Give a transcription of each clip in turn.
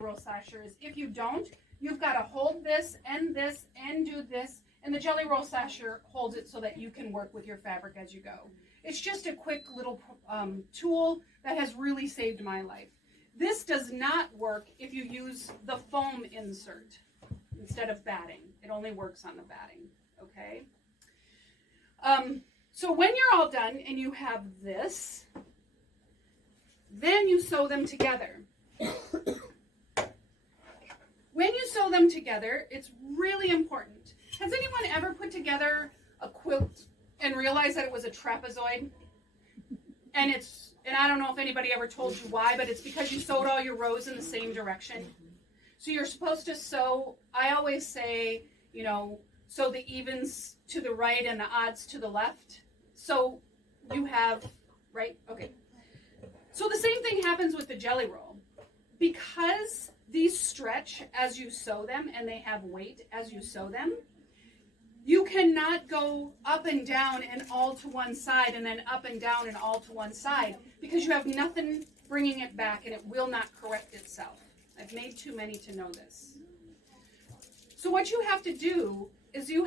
roll sasher is if you don't, you've got to hold this, and do this, and the jelly roll sasher holds it so that you can work with your fabric as you go. It's just a quick little tool that has really saved my life. This does not work if you use the foam insert instead of batting. It only works on the batting, okay? So when you're all done and you have this, then you sew them together. When you sew them together, it's really important. Has anyone ever put together a quilt and realized that it was a trapezoid? And I don't know if anybody ever told you why, but it's because you sewed all your rows in the same direction. So you're supposed to sew, I always say, sew the evens to the right and the odds to the left. So you have, right? Okay. So the same thing happens with the jelly roll. Because these stretch as you sew them and they have weight as you sew them, you cannot go up and down and all to one side and then up and down and all to one side because you have nothing bringing it back and it will not correct itself. I've made too many to know this. So what you have to do is you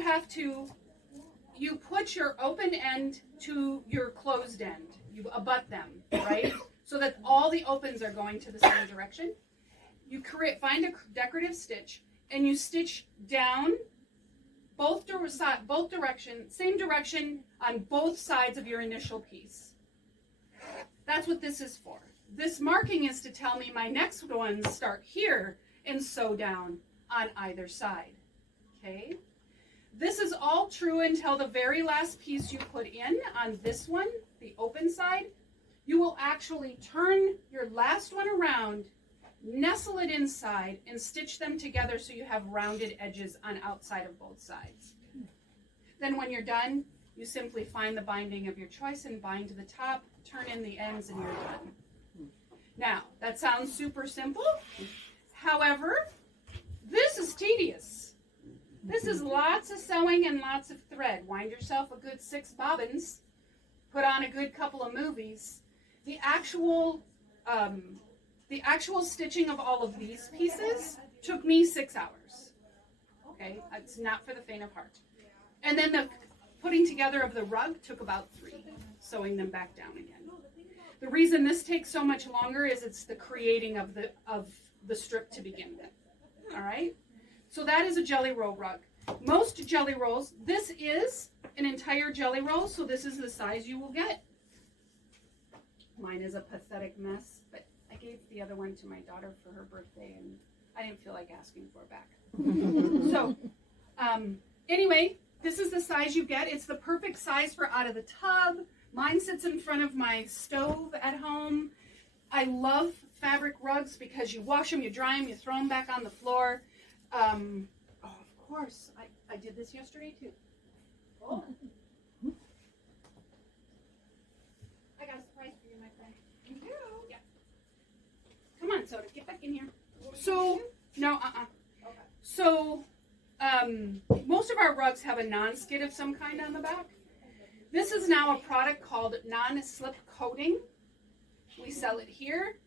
put your open end to your closed end. You abut them, right? So that all the opens are going to the same direction. You find a decorative stitch and you stitch down both directions, same direction on both sides of your initial piece. That's what this is for. This marking is to tell me my next ones start here and sew down on either side. Okay? This is all true until the very last piece you put in on this one, the open side. You will actually turn your last one around, nestle it inside, and stitch them together so you have rounded edges on outside of both sides. Then when you're done, you simply find the binding of your choice and bind to the top, turn in the ends, and you're done. Now, that sounds super simple. However, this is tedious. This is lots of sewing and lots of thread. Wind yourself a good 6 bobbins. Put on a good couple of movies. The actual stitching of all of these pieces took me 6 hours. Okay, it's not for the faint of heart. And then the putting together of the rug took about 3, sewing them back down again. The reason this takes so much longer is it's the creating of the strip to begin with. All right, so that is a jelly roll rug. Most jelly rolls, this is an entire jelly roll, so this is the size you will get. Mine is a pathetic mess, but I gave the other one to my daughter for her birthday, and I didn't feel like asking for it back. So, anyway, this is the size you get. It's the perfect size for out of the tub. Mine sits in front of my stove at home. I love fabric rugs because you wash them, you dry them, you throw them back on the floor. Of course, I did this yesterday too. Oh. I got a surprise for you, my friend. You do? Yeah. Come on, Soda, get back in here. So, no, Okay. So, most of our rugs have a non-skid of some kind on the back. This is now a product called non-slip coating. We sell it here.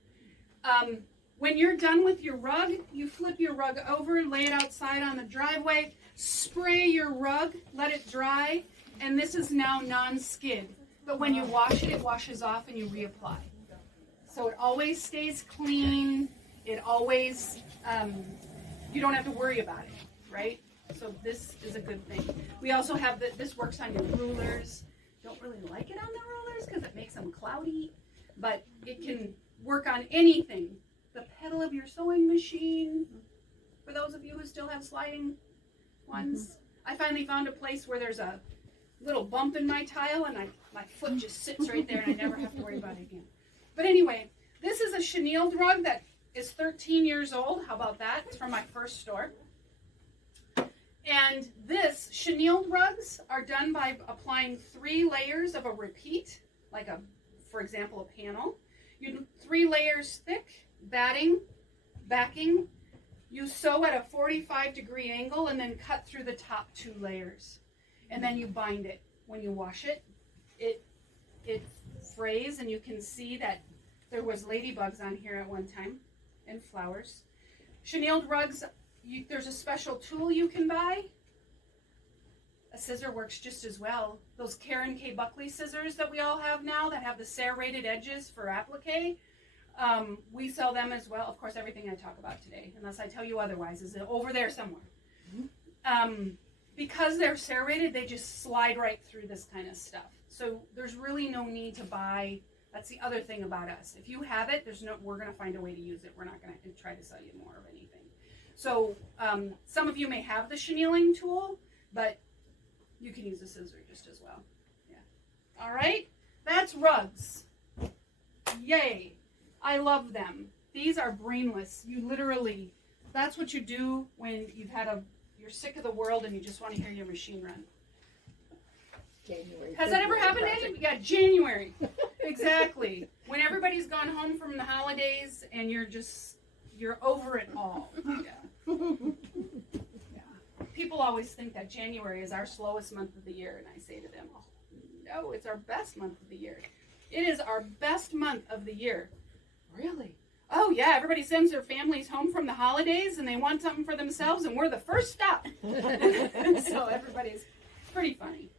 When you're done with your rug, you flip your rug over, lay it outside on the driveway, spray your rug, let it dry, and this is now non-skid. But when you wash it, it washes off and you reapply. So it always stays clean. It always, you don't have to worry about it, right? So this is a good thing. We also have this works on your rulers. Don't really like it on the rulers because it makes them cloudy, but it can work on anything. The pedal of your sewing machine, for those of you who still have sliding ones. I finally found a place where there's a little bump in my tile and my foot just sits right there and I never have to worry about it again. But anyway, this is a chenille rug that is 13 years old. How about that? It's from my first store. And this chenille rugs are done by applying 3 layers of a repeat, like for example, a panel. You do 3 layers thick, backing. You sew at a 45-degree angle and then cut through the top 2 layers. And then you bind it. When you wash it, it frays, and you can see that there was ladybugs on here at one time and flowers. Chenille rugs, there's a special tool you can buy. A scissor works just as well. Those Karen K. Buckley scissors that we all have now that have the serrated edges for applique, we sell them as well. Of course, everything I talk about today, unless I tell you otherwise, is over there somewhere. Because they're serrated, they just slide right through this kind of stuff. So there's really no need to buy. That's the other thing about us. If you have it, we're going to find a way to use it. We're not going to try to sell you more of anything. So some of you may have the chenilling tool, but you can use a scissor just as well. Yeah. All right. That's rugs. Yay. I love them. These are brainless. You literally, that's what you do when you're sick of the world and you just want to hear your machine run. January. Has that ever happened, Eddie? Yeah, January. Exactly. When everybody's gone home from the holidays and you're over it all. Yeah. Yeah. People always think that January is our slowest month of the year, and I say to them, oh, no, it's our best month of the year. It is our best month of the year. Really? Oh, yeah, everybody sends their families home from the holidays and they want something for themselves, and we're the first stop. So everybody's pretty funny.